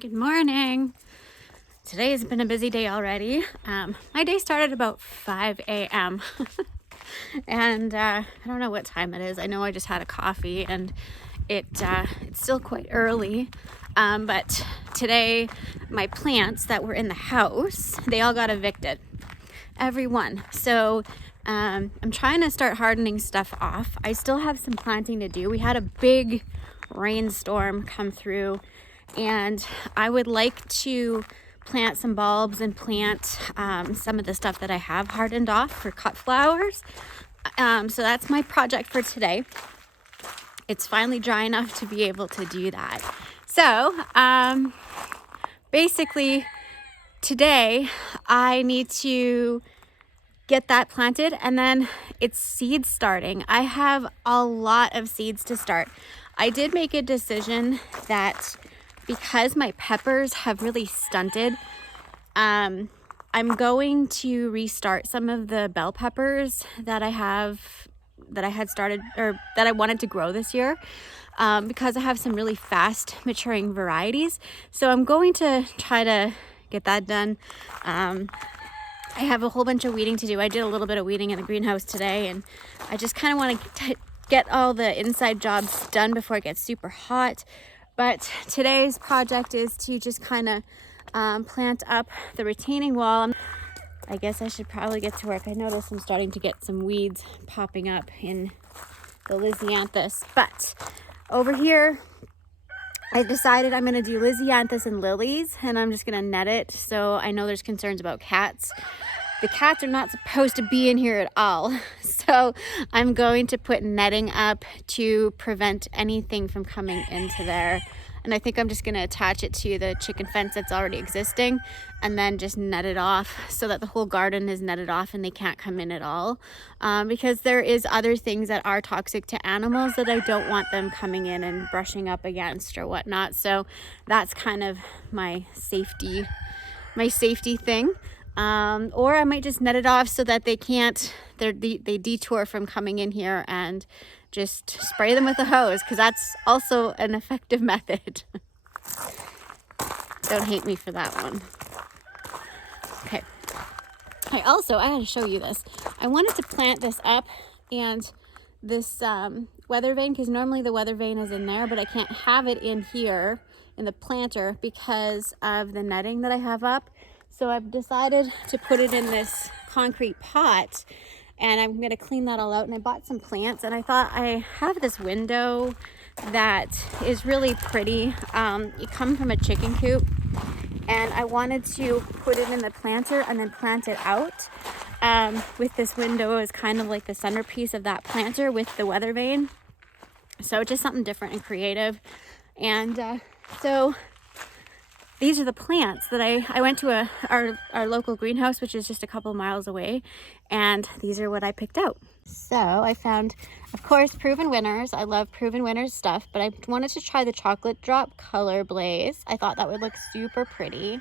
Good morning. Today has been a busy day already. My day started about 5 a.m. and I don't know what time it is. I know I just had a coffee and it's still quite early. But today my plants that were in the house, they all got evicted. Every one. So I'm trying to start hardening stuff off. I still have some planting to do. We had a big rainstorm come through, and I would like to plant some bulbs and plant some of the stuff that I have hardened off for cut flowers. So that's my project for today. It's finally dry enough to be able to do that. So basically today I need to get that planted, and then it's seed starting. I have a lot of seeds to start. I did make a decision that because my peppers have really stunted, I'm going to restart some of the bell peppers that I had started, or that I wanted to grow this year, because I have some really fast maturing varieties. So I'm going to try to get that done. I have a whole bunch of weeding to do. I did a little bit of weeding in the greenhouse today, and I just kind of want to get all the inside jobs done before it gets super hot. But today's project is to just kind of plant up the retaining wall. I guess I should probably get to work. I noticed I'm starting to get some weeds popping up in the Lisianthus. But over here, I decided I'm going to do Lisianthus and Lillies, and I'm just going to net it. So I know there's concerns about cats. The cats are not supposed to be in here at all. So I'm going to put netting up to prevent anything from coming into there. And I think I'm just going to attach it to the chicken fence that's already existing, and then just net it off so that the whole garden is netted off and they can't come in at all. Because there is other things that are toxic to animals that I don't want them coming in and brushing up against or whatnot. So that's kind of my safety thing. Or I might just net it off so that they detour from coming in here, and just spray them with a hose, because that's also an effective method. Don't hate me for that one. Okay. I had to show you this. I wanted to plant this up, and this weather vane, because normally the weather vane is in there, but I can't have it in here in the planter because of the netting that I have up. So I've decided to put it in this concrete pot, and I'm going to clean that all out. And I bought some plants, and I thought I have this window that is really pretty. It comes from a chicken coop, and I wanted to put it in the planter and then plant it out with this window as kind of like the centerpiece of that planter with the weather vane. So just something different and creative. And so these are the plants that I went to our local greenhouse, which is just a couple miles away, and these are what I picked out. So I found, of course, Proven Winners. I love Proven Winners stuff, but I wanted to try the Chocolate Drop Color Blaze. I thought that would look super pretty.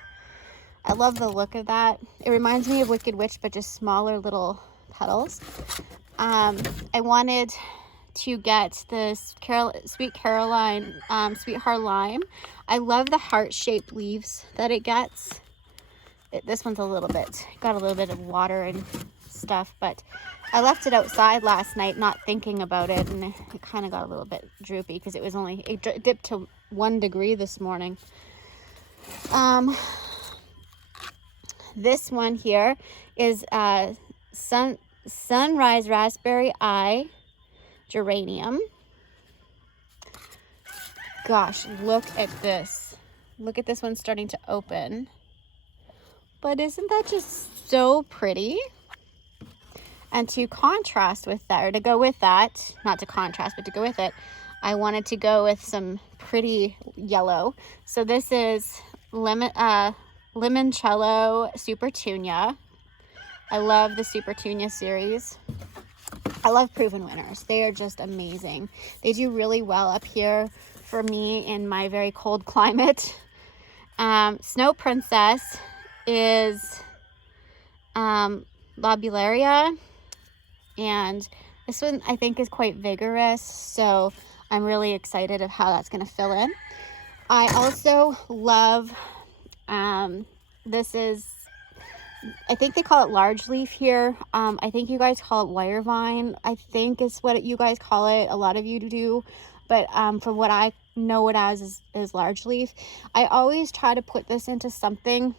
I love the look of that. It reminds me of Wicked Witch, but just smaller little petals. I wanted to get this Sweet Caroline Sweetheart Lime. I love the heart-shaped leaves that it gets. This one's got a little bit of water and stuff, but I left it outside last night not thinking about it, and it kind of got a little bit droopy because it dipped to 1 degree this morning. This one here is Sunrise Raspberry Eye Geranium. Gosh, look at this. Look at this one starting to open. But isn't that just so pretty? And to contrast with that, or to go with that, not to contrast, but to go with it, I wanted to go with some pretty yellow. So this is Limoncello Super Tunia. I love the Super Tunia series. I love Proven Winners. They are just amazing. They do really well up here for me in my very cold climate. Snow Princess is Lobularia, and this one I think is quite vigorous, so I'm really excited of how that's going to fill in. I also love, this is, I think they call it large leaf here. I think you guys call it wire vine. I think is what you guys call it. A lot of you do, but for what I know it as is large leaf. I always try to put this into something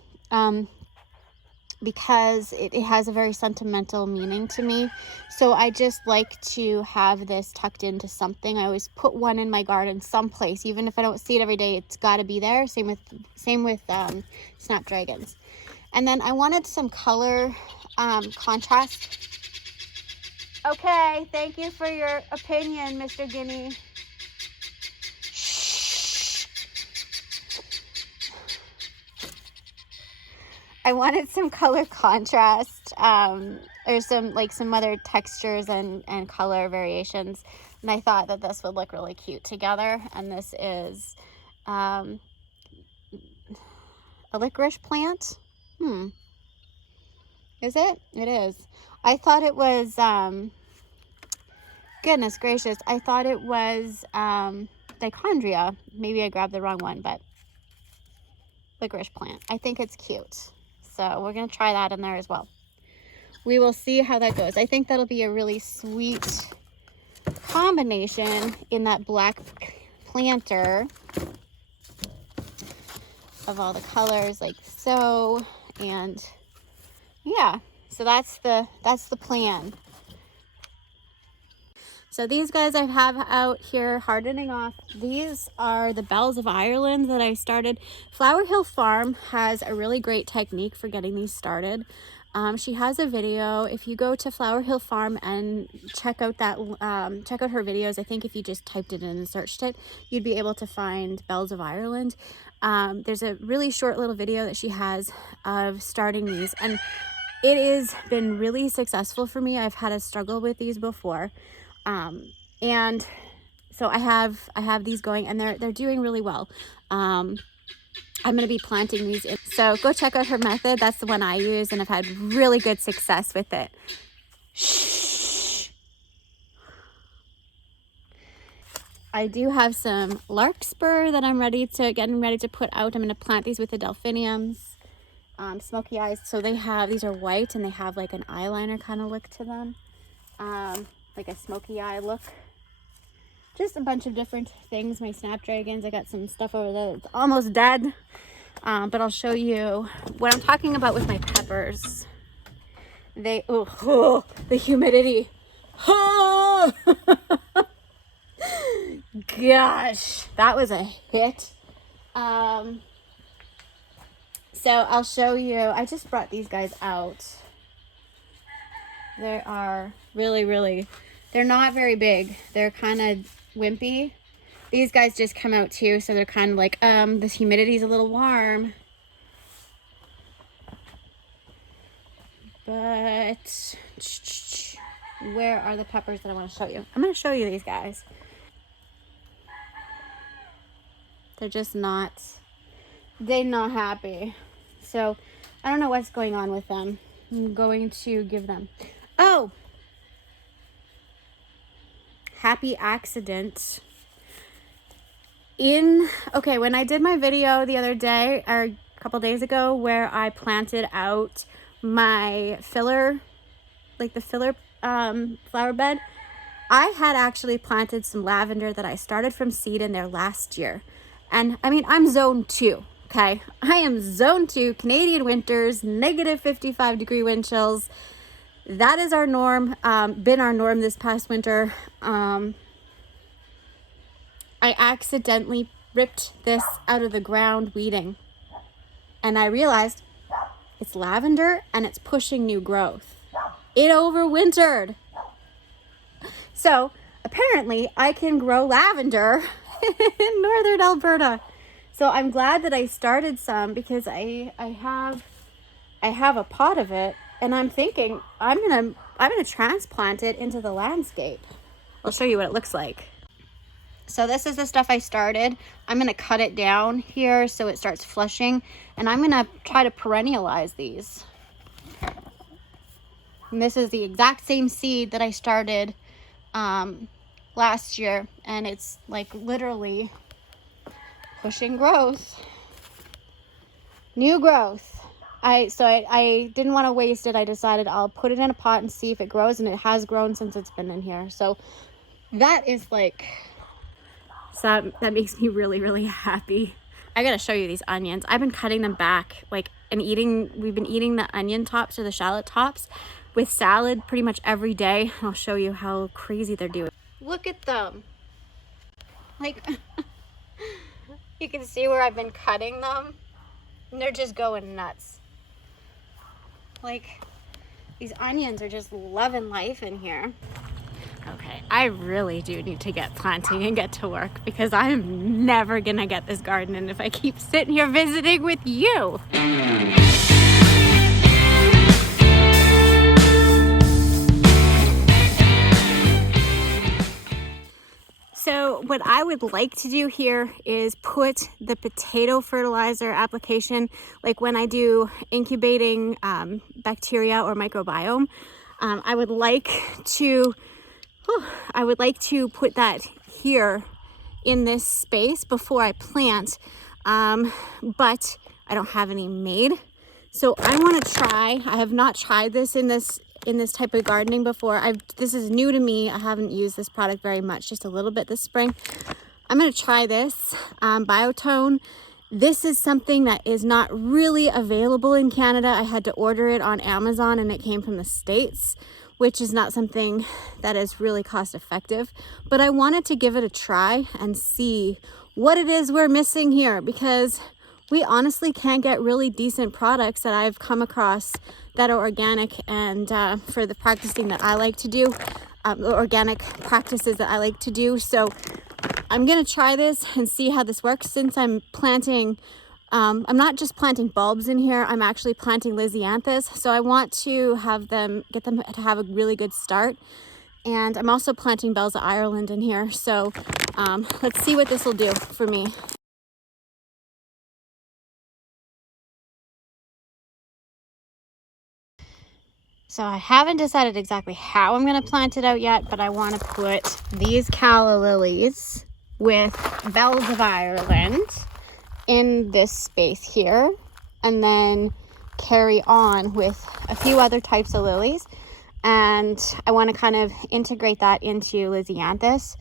because it has a very sentimental meaning to me. So I just like to have this tucked into something. I always put one in my garden someplace, even if I don't see it every day. It's got to be there. Same with snapdragons. And then I wanted some color contrast. Okay, thank you for your opinion, Mr. Guinea. I wanted some color contrast, or some other textures and color variations. And I thought that this would look really cute together. And this is a licorice plant. Is it? It is. I thought it was, goodness gracious, I thought it was dichondria. Maybe I grabbed the wrong one, but licorice plant. I think it's cute. So we're going to try that in there as well. We will see how that goes. I think that'll be a really sweet combination in that black planter of all the colors like so. And yeah, so that's the plan. So these guys I have out here hardening off. These are the bells of Ireland that I started. Flower Hill Farm has a really great technique for getting these started. She has a video. If you go to Flower Hill Farm and check out her videos, I think if you just typed it in and searched it, you'd be able to find bells of Ireland. There's a really short little video that she has of starting these, and it has been really successful for me. I've had a struggle with these before. And so I have these going, and they're doing really well. I'm going to be planting these in. So go check out her method. That's the one I use, and I've had really good success with it. Shh. I do have some larkspur that I'm getting ready to put out. I'm going to plant these with the delphiniums, smoky eyes. So these are white, and they have like an eyeliner kind of look to them. Like a smoky eye look. Just a bunch of different things. My snapdragons, I got some stuff over there that's almost dead. But I'll show you what I'm talking about with my peppers. The humidity. Oh! Gosh, that was a hit. So I'll show you. I just brought these guys out. They are really, they're not very big. They're kind of wimpy. These guys just come out too, so they're kind of like, this humidity's a little warm. But where are the peppers that I want to show you? I'm going to show you these guys. They're not happy. So I don't know what's going on with them. I'm going to give them, oh, happy accident. Okay, when I did my video the other day, or a couple days ago, where I planted out my filler, like the filler flower bed, I had actually planted some lavender that I started from seed in there last year. And I mean, I'm zone 2, okay? I am zone 2, Canadian winters, negative 55-degree wind chills. That is our norm, been our norm this past winter. I accidentally ripped this out of the ground weeding. And I realized it's lavender and it's pushing new growth. It overwintered. So apparently I can grow lavender in northern Alberta. So I'm glad that I started some, because I have a pot of it, and I'm thinking I'm gonna transplant it into the landscape. I'll show you what it looks like. So this is the stuff I started. I'm gonna cut it down here so it starts flushing, and I'm gonna try to perennialize these. And this is the exact same seed that I started last year, and it's like literally pushing growth. New growth. I didn't want to waste it. I decided I'll put it in a pot and see if it grows, and it has grown since it's been in here. So that is like, so that makes me really, really happy. I gotta show you these onions. I've been cutting them back, like, and we've been eating the onion tops or the shallot tops with salad pretty much every day. I'll show you how crazy they're doing. Look at them. Like, you can see where I've been cutting them, and they're just going nuts. Like, these onions are just loving life in here. Okay, I really do need to get planting and get to work, because I'm never gonna get this garden in if I keep sitting here visiting with you. So what I would like to do here is put the potato fertilizer application, like when I do incubating bacteria or microbiome. I would like to put that here in this space before I plant, but I don't have any made. So I want to try. I have not tried this in this type of gardening before. This is new to me. I haven't used this product very much, just a little bit this spring. I'm going to try this Biotone. This is something that is not really available in Canada. I had to order it on Amazon, and it came from the States, which is not something that is really cost effective. But I wanted to give it a try and see what it is we're missing here, because we honestly can't get really decent products that I've come across that are organic, and for the practicing that I like to do, the organic practices that I like to do. So I'm gonna try this and see how this works. Since I'm planting, I'm not just planting bulbs in here, I'm actually planting Lisianthus. So I want to get them to have a really good start. And I'm also planting Bells of Ireland in here. So let's see what this will do for me. So I haven't decided exactly how I'm going to plant it out yet, but I want to put these calla lilies with Bells of Ireland in this space here, and then carry on with a few other types of lilies. And I want to kind of integrate that into Lisianthus,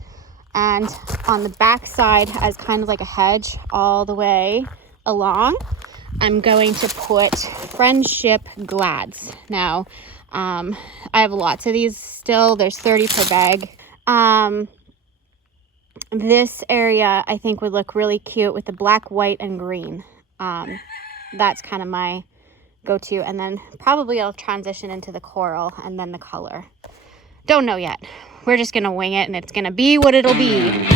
and on the back side, as kind of like a hedge all the way along, I'm going to put Friendship Glads. Now, I have lots of these still. There's 30 per bag. This area I think would look really cute with the black, white, and green. That's kind of my go-to. And then probably I'll transition into the coral and then the color. Don't know yet. We're just going to wing it, and it's going to be what it'll be.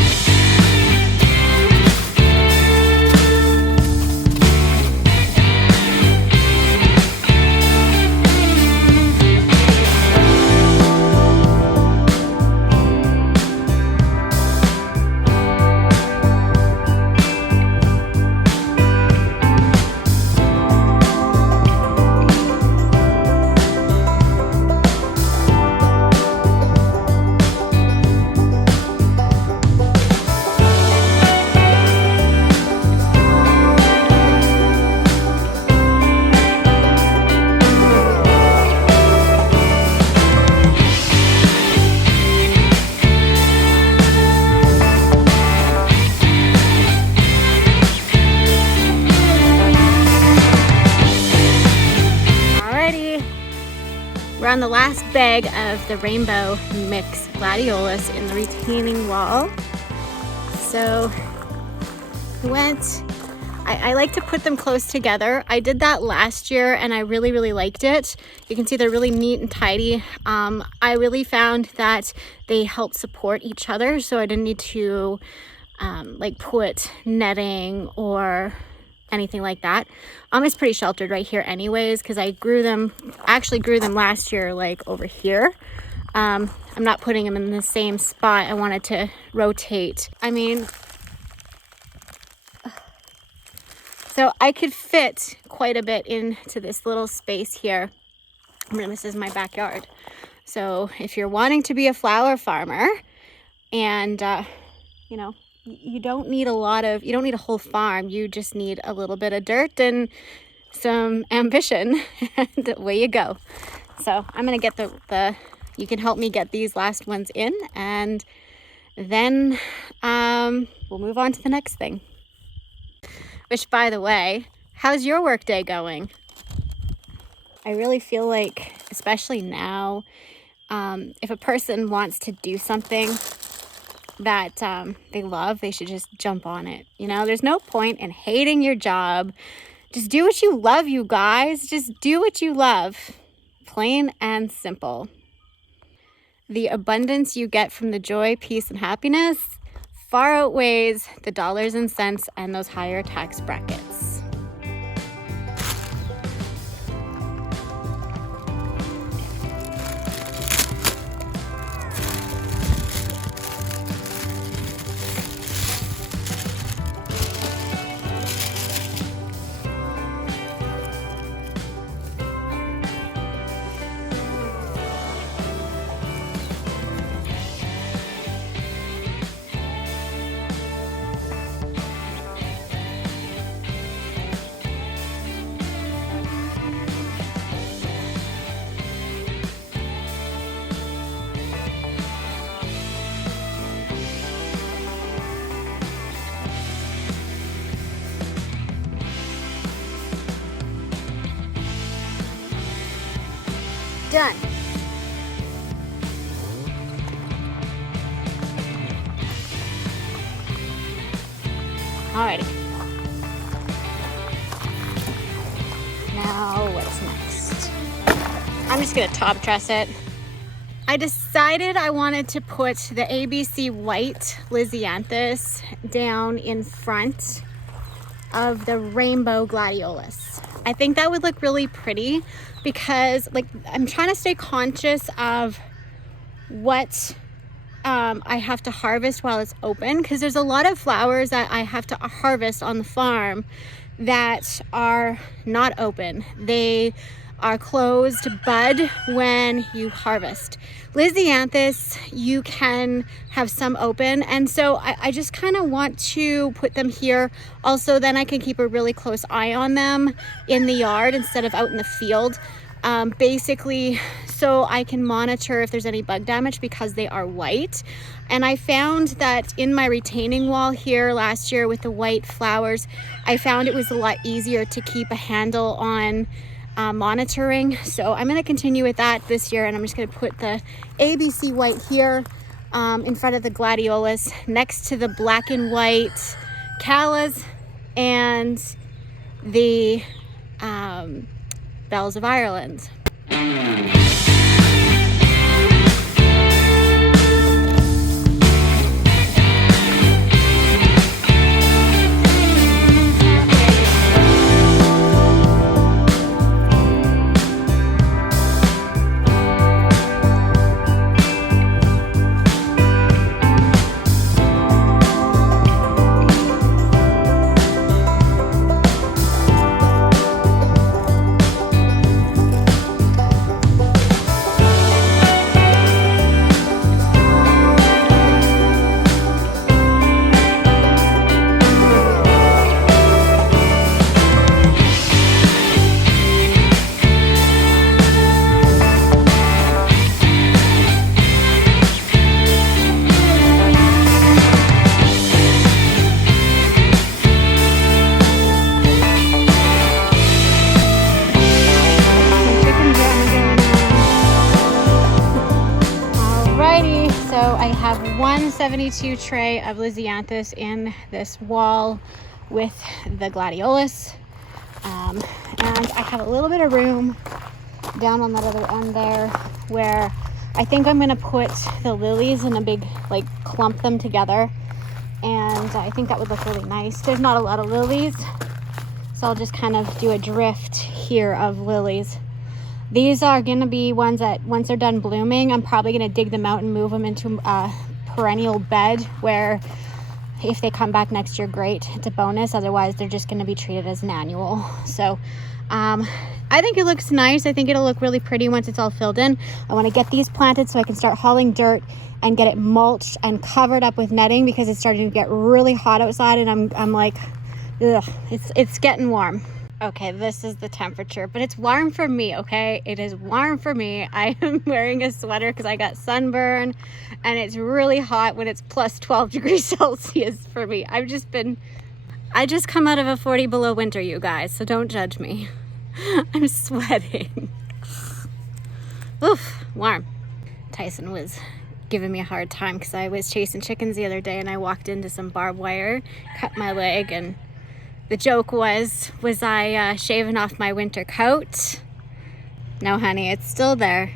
We're on the last bag of the rainbow mix Gladiolus in the retaining wall. So I like to put them close together. I did that last year and I really, really liked it. You can see they're really neat and tidy. I really found that they help support each other, so I didn't need to like put netting or anything like that. It's pretty sheltered right here anyways, because I actually grew them last year like over here. I'm not putting them in the same spot. I wanted to rotate. I mean, so I could fit quite a bit into this little space here. I mean, this is my backyard. So if you're wanting to be a flower farmer and, you know, you don't need you don't need a whole farm. You just need a little bit of dirt and some ambition, and away you go. So I'm gonna get you can help me get these last ones in, and then we'll move on to the next thing. Which, by the way, how's your work day going? I really feel like, especially now, if a person wants to do something that they love, they should just jump on it. You know, there's no point in hating your job. Just do what you love, you guys. Just do what you love. Plain and simple. The abundance you get from the joy, peace, and happiness far outweighs the dollars and cents and those higher tax brackets. Done. Alrighty. Now what's next? I'm just gonna top dress it. I decided I wanted to put the ABC white Lisianthus down in front of the rainbow Gladiolus. I think that would look really pretty because, like, I'm trying to stay conscious of what I have to harvest while it's open, because there's a lot of flowers that I have to harvest on the farm that are not open. They are closed bud when you harvest. Lisianthus, you can have some open, and so I just kind of want to put them here. Also, then I can keep a really close eye on them in the yard instead of out in the field. Basically, so I can monitor if there's any bug damage because they are white. And I found that in my retaining wall here last year with the white flowers, I found it was a lot easier to keep a handle on monitoring. So I'm going to continue with that this year, and I'm just going to put the ABC white here in front of the Gladiolus next to the black and white callas and the bells of Ireland. I have 172 tray of Lisianthus in this wall with the Gladiolus, and I have a little bit of room down on that other end there where I think I'm gonna put the lilies in a big, like, clump them together, and I think that would look really nice. There's not a lot of lilies, so I'll just kind of do a drift here of lilies. These are going to be ones that once they're done blooming, I'm probably going to dig them out and move them into a perennial bed where if they come back next year, great. It's a bonus. Otherwise, they're just going to be treated as an annual. So I think it looks nice. I think it'll look really pretty once it's all filled in. I want to get these planted so I can start hauling dirt and get it mulched and covered up with netting because it's starting to get really hot outside, and I'm like, ugh, it's getting warm. Okay, this is the temperature, but it's warm for me, okay? It is warm for me. I am wearing a sweater because I got sunburn, and it's really hot when it's plus 12 degrees Celsius for me. I just come out of a 40 below winter, you guys, so don't judge me. I'm sweating. Oof, warm. Tyson was giving me a hard time because I was chasing chickens the other day and I walked into some barbed wire, cut my leg, and the joke was I shaving off my winter coat? No, honey, it's still there.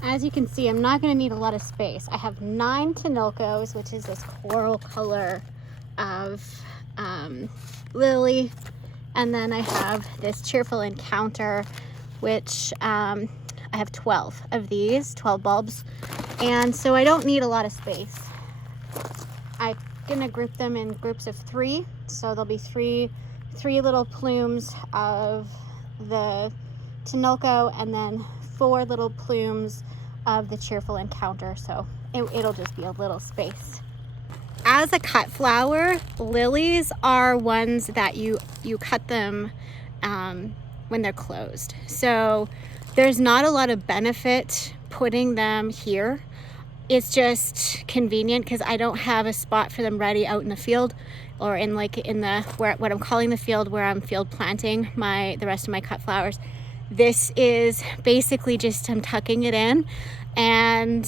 As you can see, I'm not going to need a lot of space. I have 9 Tenochos, which is this coral color of lily, and then I have this Cheerful Encounter, which I have 12 of these, 12 bulbs, and so I don't need a lot of space. I'm going to group them in groups of 3, so there'll be three little plumes of the Tenocho, and then 4 little plumes of the Cheerful Encounter, so it'll just be a little space. As a cut flower, lilies are ones that you cut them when they're closed. So there's not a lot of benefit putting them here. It's just convenient because I don't have a spot for them ready out in the field, or in the what I'm calling the field, where I'm field planting the rest of my cut flowers. This is basically just I'm tucking it in, and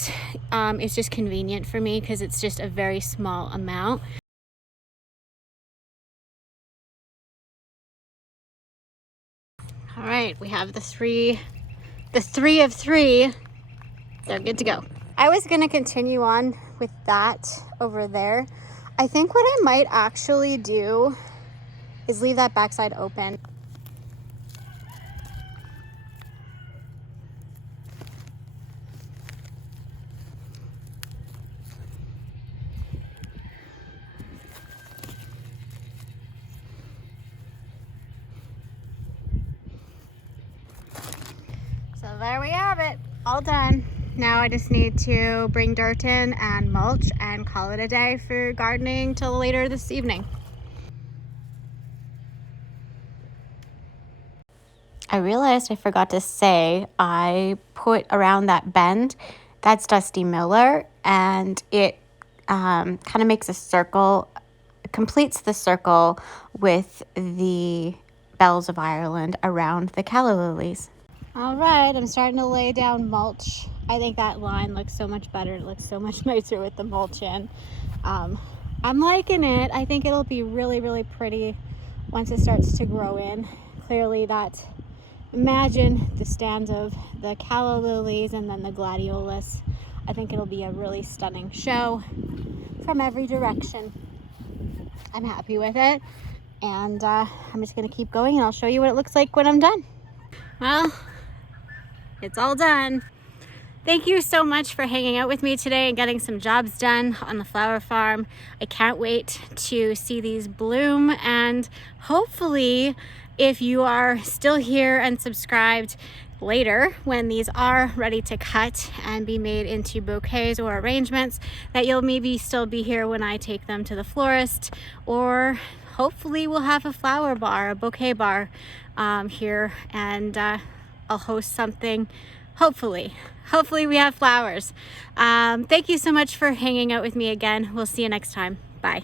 it's just convenient for me because it's just a very small amount. All right, we have the three of 3. They're good to go. I was gonna continue on with that over there. I think what I might actually do is leave that backside open. So there we have it, all done. Now I just need to bring dirt in and mulch and call it a day for gardening till later this evening. I realized I forgot to say I put around that bend, that's Dusty Miller, and it kind of makes a circle, completes the circle with the bells of Ireland around the calla lilies. All right, I'm starting to lay down mulch. I think that line looks so much better. It looks so much nicer with the mulch in. I'm liking it. I think it'll be really, really pretty once it starts to grow in. Clearly imagine the stands of the calla lilies and then the gladiolus. I think it'll be a really stunning show from every direction. I'm happy with it, and I'm just gonna keep going, and I'll show you what it looks like when I'm done. Well, it's all done. Thank you so much for hanging out with me today and getting some jobs done on the flower farm. I can't wait to see these bloom, and hopefully if you are still here and subscribed later, when these are ready to cut and be made into bouquets or arrangements, that you'll maybe still be here when I take them to the florist, or hopefully we'll have a flower bar, a bouquet bar here, and I'll host something. Hopefully we have flowers. Thank you so much for hanging out with me again. We'll see you next time. Bye.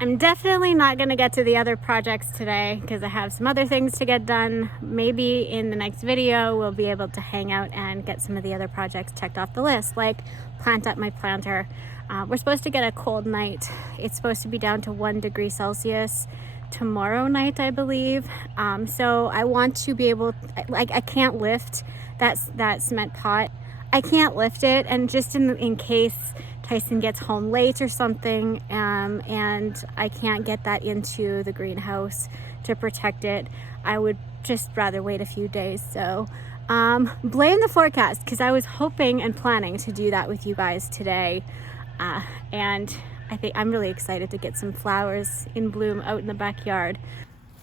I'm definitely not going to get to the other projects today because I have some other things to get done. Maybe in the next video we'll be able to hang out and get some of the other projects checked off the list, like plant up my planter. We're supposed to get a cold night. It's supposed to be down to 1 degree Celsius tomorrow night, I believe. So I want to be able, like, I can't lift that cement pot. I can't lift it, and just in case Tyson gets home late or something, and I can't get that into the greenhouse to protect it, I would just rather wait a few days. So blame the forecast, because I was hoping and planning to do that with you guys today, and I think I'm really excited to get some flowers in bloom out in the backyard.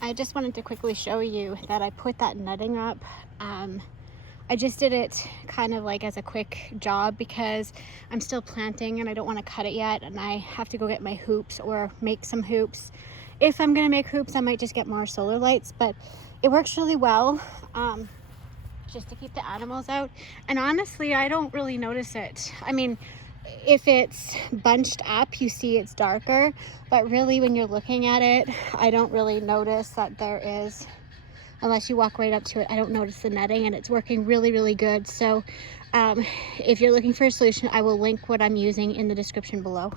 I just wanted to quickly show you that I put that netting up. I just did it kind of like as a quick job because I'm still planting and I don't want to cut it yet, and I have to go get my hoops or make some hoops. If I'm gonna make hoops, I might just get more solar lights, but it works really well, just to keep the animals out. And honestly, I don't really notice it. I mean, if it's bunched up, you see it's darker, but really when you're looking at it, I don't really notice that there is, unless you walk right up to it, I don't notice the netting, and it's working really, really good. So if you're looking for a solution, I will link what I'm using in the description below.